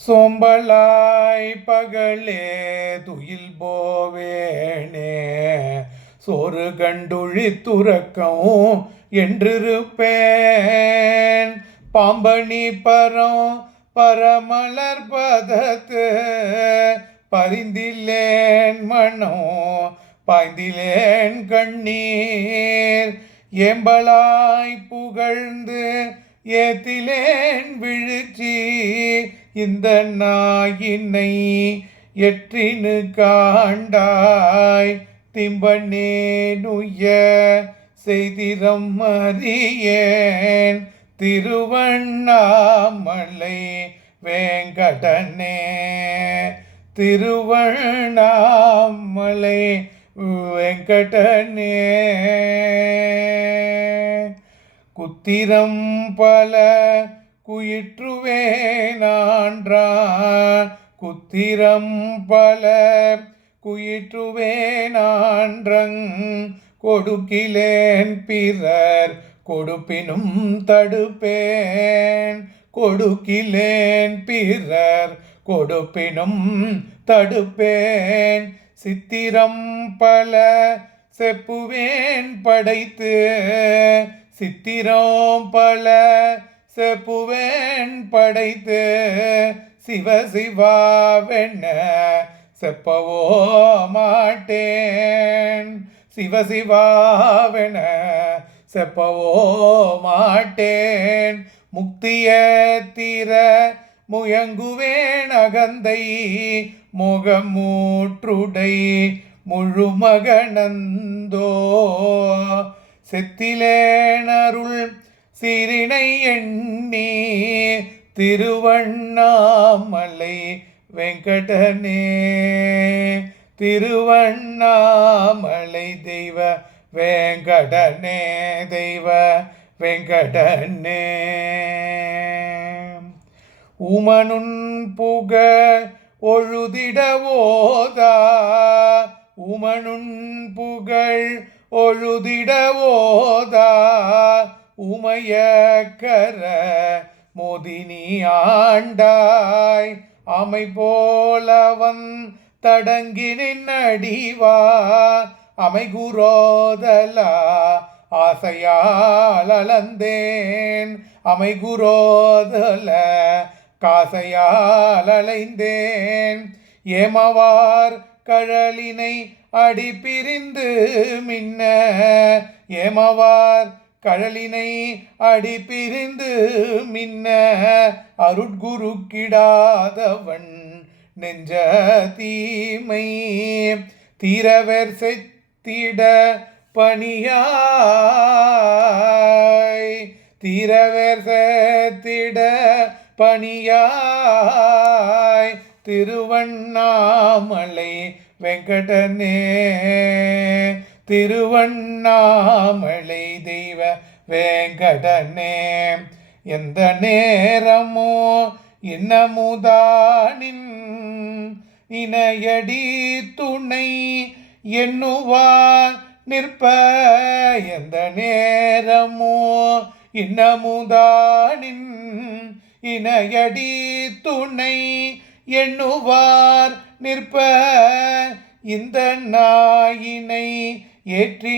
சோம்பலாய் பகலே துயில் போவேனே சோறு கண்டுழி துறக்கம் என்றிருப்பேன் பாம்பணி பரமலர் பதத்து பரிந்திலேன் மனோ பாய்ந்திலேன் கண்ணீர் ஏம்பலாய் புகழ்ந்து ஏத்திலேன் விழுச்சி இந்த நாயினை எற்றினு காண்டாய் திம்பனேனுய செய்திரம் அறியேன் திருவண்ணாமலை வேங்கடனே திருவண்ணாமலை வெங்கடனே குத்திரம் பல குயிற்றுவேனான்றான் குத்திரம் பல குயிற்றுவேனான்றங் கொடுக்கிலேன் பிறர் கொடுப்பினும் தடுப்பேன் கொடுக்கிலேன் பிறர் கொடுப்பினும் தடுப்பேன் சித்திரம் பல செப்புவேன் படைத்து சித்திரம் பல செப்புவேன் படைத்து சிவசிவாவென்ன செப்பவோ மாட்டேன் சிவசிவாவென செப்பவோ மாட்டேன் முக்திய தீர முயங்குவேன் அகந்தை முகமூற்றுடை முழுமகனந்தோ செத்திலேனருள் சிறினை எண்ணி திருவண்ணாமலை வெங்கடனே திருவண்ணாமலை தெய்வ வெங்கடனே தெய்வ வெங்கடனே உமனுன் புக ஒழுதிடவோதா உமனுன் புகழ் ஒழுதிடவோதா உமையக்கர மோதினி ஆண்டாய் அமை போலவன் தடங்கி நின்னடிவா அமைகுரோதலா ஆசையால் அளந்தேன் அமைகுரோதல காசையால் அலைந்தேன் ஏமவார் கழலினை அடி பிரிந்து மின்ன ஏமவார் கழலினை அடி பிரிந்து மின்ன அருட்குரு கிடாதவன் நெஞ்ச தீமை தீரவர் செத்திட பணியாய் தீரவர் செத்திட பணியாய் திருவண்ணாமலை வெங்கடனே திருவண்ணாமலை தெய்வ வேங்கடனே எந்த நேரமோ இன்னமுதானின் இணையடி துணை எண்ணுவார் நிற்ப எந்த நேரமோ இன்னமுதானின் இணையடி துணை எண்ணுவார் நிற்ப இந்த நாயினை ஏற்றி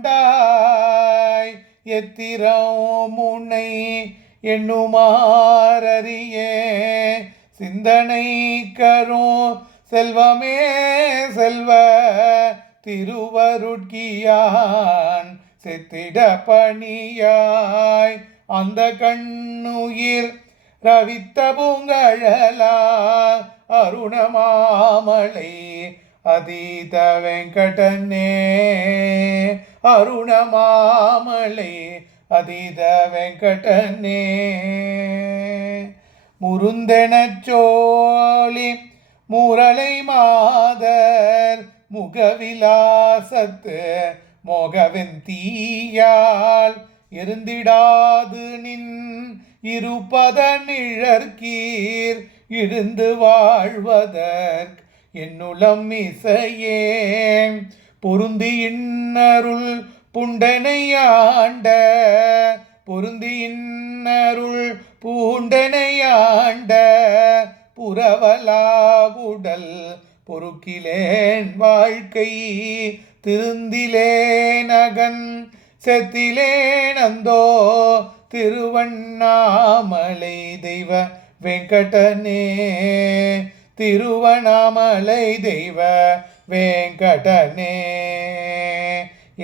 நீதாண்டாய் எத்திரம் முனை எண்ணுமாறியே சிந்தனை கரும் செல்வமே செல்வ திருவருட்கியான் செத்திட பணியாய் அந்த கண்ணுயிர் ரவித்த பூங்கழலா அருணமாமலை அதீத வெங்கடனே அருணமாமலை அதீத வெங்கடனே முருந்தெனச்சோழி முரளை மாதர் முகவிலாசத்து மோகவெந்தீயால் இருந்திடாது நின் இருப்பத நிழற்கீர் இருந்து வாழ்வதற்கு என்னுளம் இசையேன் பொருந்தி இன்னருள் புண்டனையாண்ட பொருந்தி இன்னருள் பூண்டனையாண்ட புறவலாவுடல் பொறுக்கிலேன் வாழ்க்கை திருந்திலேனகன் செத்திலேனந்தோ திருவண்ணாமலை தெய்வ வெங்கடனே திருவண்ணாமலை தெய்வ வெங்கடனே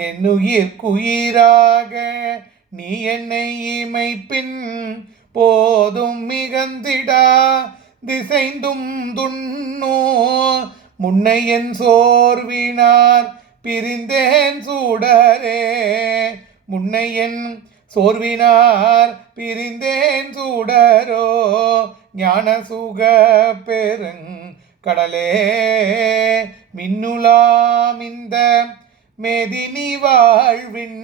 என்னுயிர்க்குயிராக நீ என்னை இமைப்பின் போதும் மிகந்திடா திசைந்தும் துண்ணோ முன்னை என் சோர்வினார் பிரிந்தேன் சூடரே முன்னை என் சோர்வினார் பிரிந்தேன் சூடரோ ஞான சுக பெருங் கடலே மின்னுலாம் இந்த மேதினி வாழ்வின்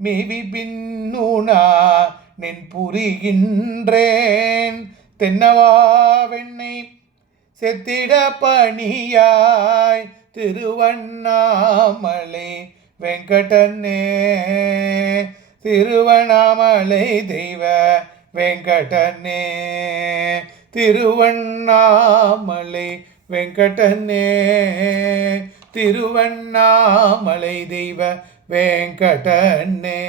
மேவி பின்னுனா நின் புரிகின்றேன் தென்னவாவெண்ணை செத்திட பணியாய் திருவண்ணாமலை வெங்கடனே திருவண்ணாமலை தெய்வ வெங்கடனே திருவண்ணாமலை வெங்கடனே திருவண்ணாமலை தெய்வ வெங்கடனே